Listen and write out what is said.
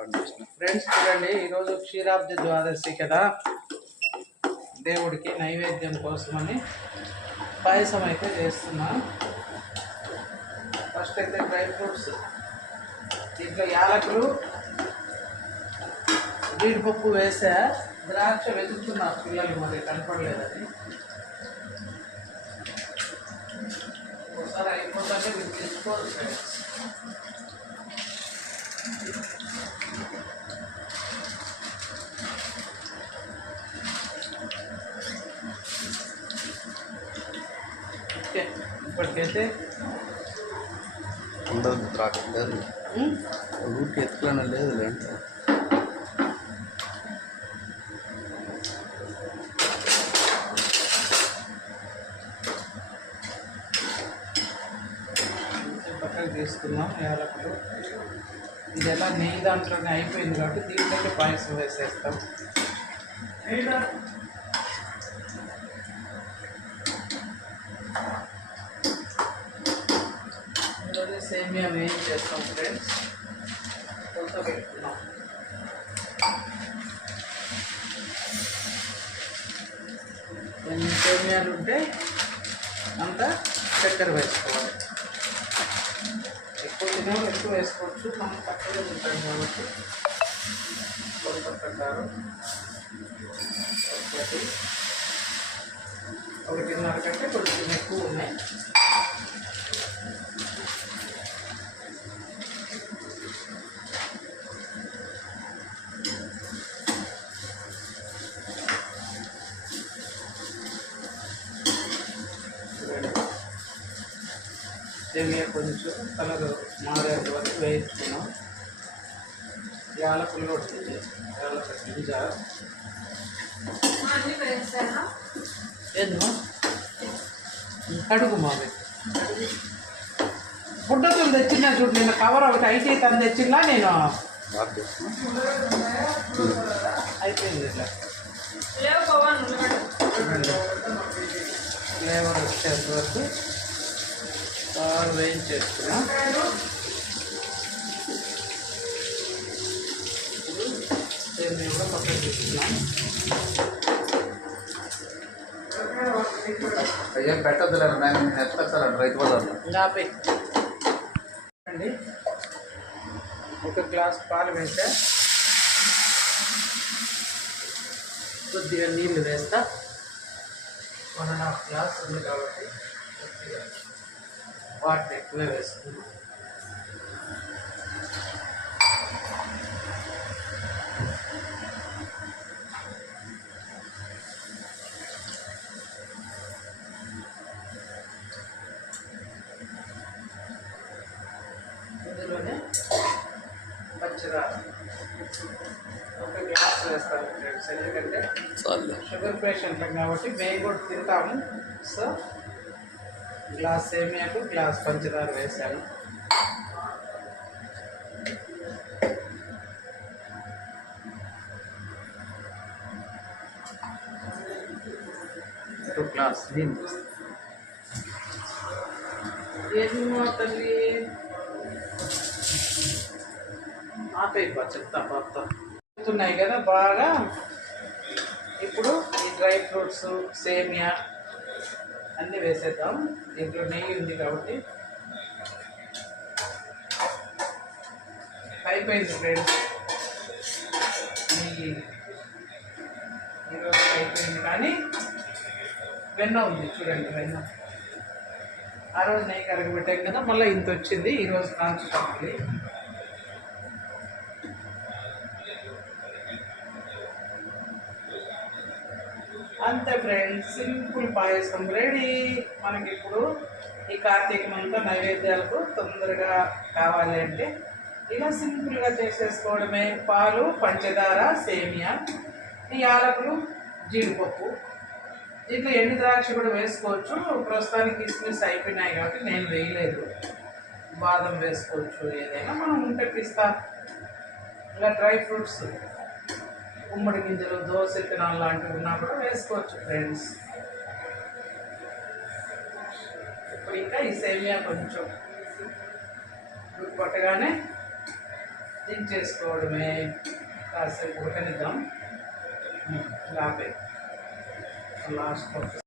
Friends చూడండి, ఈరోజు క్షీరాబ్ది ద్వాదశి కదా, దేవుడికి నైవేద్యం కోసమని పాయసం అయితే చేస్తున్నా. ఫస్ట్ అయితే డ్రై ఫ్రూట్స్, దీంట్లో యాలకులు, జీడిపప్పు వేసా. ద్రాక్ష వెతుకుతున్నా పిల్లలు, మరి కనపడలేదని. ఒకసారి అయిపోతానే మీరు తెచ్చుకోవాలి ఫ్రెండ్స్. ఓకే, ఇప్పటికైతే ఉండదు ద్రాక్ష లేదు, ఊరికి ఎత్తుకునే లేదు లేండి. పక్కకు తీసుకున్నాం యాలకులు. ఇది ఎలా నెయ్యి దాంట్లోనే అయిపోయింది కాబట్టి దీంట్లోనే పాయసం వేసేస్తాం. ఈరోజు సేమియా వేయించి చేస్తాం ఫ్రెండ్స్, కొత్త పెట్టుకున్నాం. ఎన్ని సేమియాలు ఉంటే అంత చక్కెర వేసుకోవాలి. ఎక్కువ తినేవాళ్ళు ఎక్కువ వేసుకోవచ్చు, మనం తక్కువ తింటాం కాబట్టి కొత్త ప్రకారం ఒకటిన్నర కంటే కొంచెం ఎక్కువ ఉన్నాయి. సేమియా కొంచెం కలర్ మారేంత వరకు వేయించుకున్నాం. యాలకులు కొట్టింది, యాలక గింజ ఏందో కడుగు మావి బుడ్డతో తెచ్చినా చూడు. నిన్న కవర్ ఒకటి అయితే తను తెచ్చిందా నేను అయిపోయింది. ఇట్లా ఫ్లేవర్ వచ్చేంత వరకు బాగా వేయించేస్తున్నా. సేమియా కూడా పక్కన తీసుకున్నాం. అయ్యా పెట్టద్దులేరు, నేను ఎత్తాను రైతు బజార్లో. అండి, ఒక గ్లాస్ పాలు వేసా, కొద్దిగా నీళ్ళు వేస్తా. 1.5 గ్లాస్ ఉంది కాబట్టి కొద్దిగా వాటర్ ఎక్కువే వేసుకున్నాం. ఇందులోనే పంచదార ఒక గ్లాస్ వేస్తాను ఫ్రెండ్స్, ఎందుకంటే షుగర్ పేషెంట్లం కాబట్టి మేము కూడా తింటాము. సో గ్లాస్ సేమియాకు గ్లాస్ పంచదార వేసాను. ఒక గ్లాస్ నీళ్ళు. ఏమో తల్లి ఆపైపో చెప్తా పాపతో చెప్తున్నాయి కదా బాగా. ఇప్పుడు ఈ డ్రై ఫ్రూట్స్, సేమియా అన్నీ వేసేద్దాం. దీంట్లో నెయ్యి ఉంది కాబట్టి అయిపోయింది ఫ్రెండ్స్. నెయ్యి ఈరోజు అయిపోయింది, కానీ వెన్న ఉంది చూడండి. వెన్న ఆ రోజు నెయ్యి కరగబెట్టాం కదా, మళ్ళీ ఇంత వచ్చింది. ఈరోజు కాల్చుకోవాలి. అంతే ఫ్రెండ్స్, సింపుల్ పాయసం రెడీ. మనకి ఇప్పుడు ఈ కార్తీకమంతా నైవేద్యాలకు తొందరగా కావాలి అంటే ఇలా సింపుల్గా చేసేసుకోవడమే. పాలు, పంచదార, సేమియా, ఈ యాలకులు, జీడిపప్పు, దీంట్లో ఎండు ద్రాక్ష కూడా వేసుకోవచ్చు. ప్రస్తుతానికి కిస్మిస్ అయిపోయినాయి కాబట్టి నేను వేయలేదు. బాదం వేసుకోవచ్చు, ఏదైనా మనం ఉంటే పిస్తా, ఇలా డ్రై ఫ్రూట్స్, గుమ్మడి గింజలు, దోస విత్తనాలు లాంటివి ఉన్నా కూడా వేసుకోవచ్చు ఫ్రెండ్స్. ఇప్పుడు ఇంకా ఈ సేమియా కొంచెం కొట్టగానే దించేసుకోవడమే. కాసేపు ఉడకనిద్దాం. ఆపే లాస్ట్